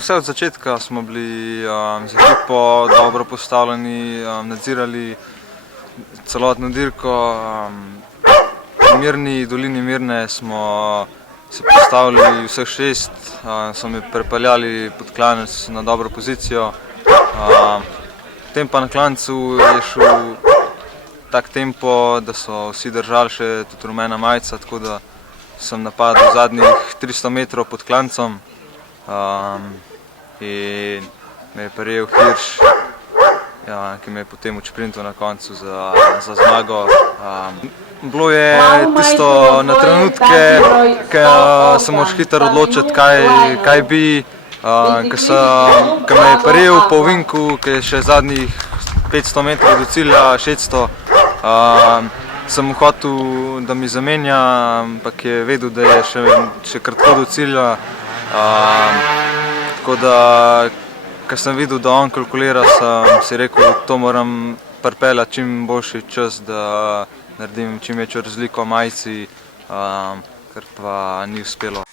Vse od začetka smo bili z ekipo dobro postavljeni, nadzirali celotno dirko. V Mirni, dolini Mirne smo se postavili vseh 6, so me prepeljali pod klanec na dobro pozicijo. Potem pa na klancu je šel tak tempo, da so vsi držali še tudi rumena majica, tako da sem napadel zadnjih 300 metrov pod klancem in me je prijel Hirš, ki me je potem odšprintal na koncu za zmago. Bilo je tisto na trenutke, ko se moraš hitro odločiti, kaj bi, ko me je prijel po ovinku, ki je še zadnjih 500 metrov do cilja, 600, sem mu hotel, da mi zamenja, ampak je vedel, da je še kratko do cilja. Tako da, ko sem videl, da on kalkulira, sem si rekel, to moram pripeljati čim boljši čas, da naredim čim večjo razliko v majici, kar pa ni uspelo.